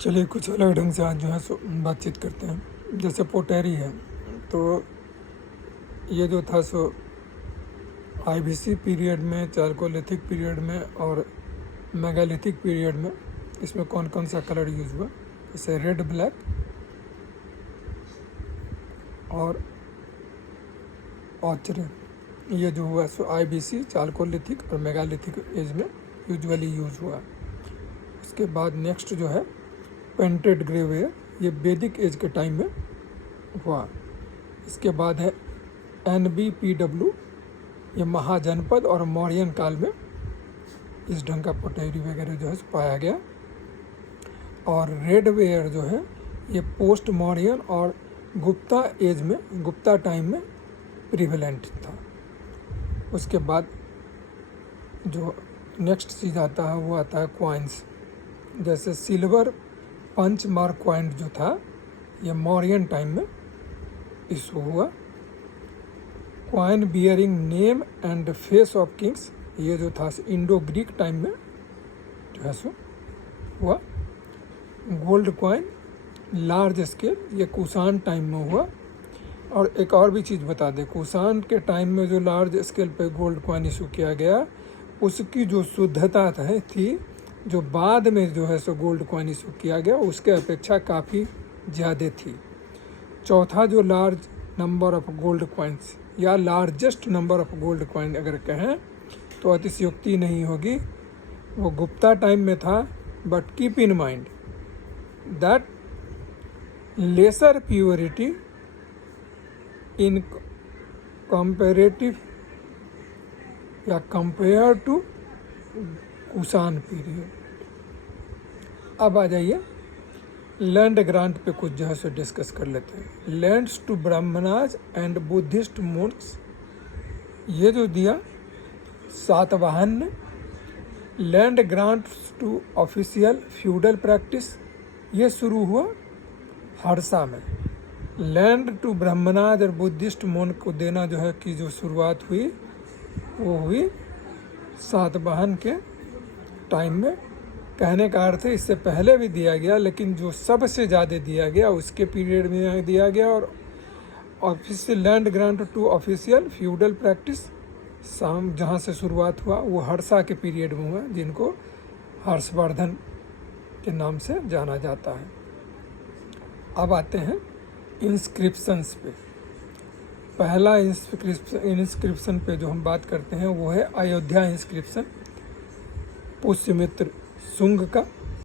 चलिए कुछ अलग ढंग से आज जो है सो बातचीत करते हैं। जैसे पोटेरी है, तो ये जो था सो आईबीसी पीरियड में, चारकोलिथिक पीरियड में और मेगालिथिक पीरियड में इसमें कौन कौन सा कलर यूज़ हुआ। जैसे रेड, ब्लैक और ऑचरे, ये जो हुआ सो आईबीसी, चारकोलिथिक और मेगालिथिक एज में यूजुअली यूज़ हुआ। उसके बाद नेक्स्ट जो है पेंटेड ग्रेवेयर, ये वैदिक एज के टाइम में हुआ। इसके बाद है NBPW, ये महाजनपद और मौर्यन काल में इस ढंग का पोटेरी वगैरह जो है पाया गया। और रेड वेयर जो है ये पोस्ट मौर्यन और गुप्ता एज में, गुप्ता टाइम में प्रिवेलेंट था। उसके बाद जो नेक्स्ट चीज़ आता है वो आता है क्वाइंस। जैसे सिल्वर पंच मार्क क्वाइन जो था ये मौर्यन टाइम में इशू हुआ। Coin bearing name and face of Kings, ये जो था इंडो ग्रीक टाइम में जो है सो हुआ। गोल्ड क्वाइन लार्ज स्केल, ये कुषाण टाइम में हुआ। और एक और भी चीज़ बता दें, कुषाण के टाइम में जो लार्ज स्केल पे गोल्ड क्वाइन इशू किया गया उसकी जो शुद्धता थी, जो बाद में जो है सो गोल्ड क्वाइन इशू किया गया उसके अपेक्षा काफ़ी ज़्यादा थी। चौथा जो large number of gold coins या largest number of gold coin अगर कहें तो अतिशयोक्ति नहीं होगी, वो गुप्ता टाइम में था। But keep in mind that lesser purity in comparative या कंपेयर टू कुषाण पीरियड। अब आ जाइए लैंड ग्रांट पे कुछ जो है सो डिस्कस कर लेते हैं। Lands to Brahmanas and Buddhist monks, ये जो दिया सातवाहन ने। Land grants to official feudal practice, ये शुरू हुआ हर्षा में। लैंड टू ब्राह्मणाज और बुद्धिस्ट मोन्क को देना जो है कि जो शुरुआत हुई वो हुई सातवाहन के टाइम में। कहने का अर्थ है इससे पहले भी दिया गया, लेकिन जो सबसे ज़्यादा दिया गया उसके पीरियड में दिया गया। और official land grant to official feudal practice जहाँ से शुरुआत हुआ वो हर्षा के पीरियड में हुआ, जिनको हर्षवर्धन के नाम से जाना जाता है। अब आते हैं इंस्क्रिप्शंस पे। पहला इंस्क्रिप्शन पे जो हम बात करते हैं वो है अयोध्या इंस्क्रिप्शन, पुष्यमित्र शुंग का।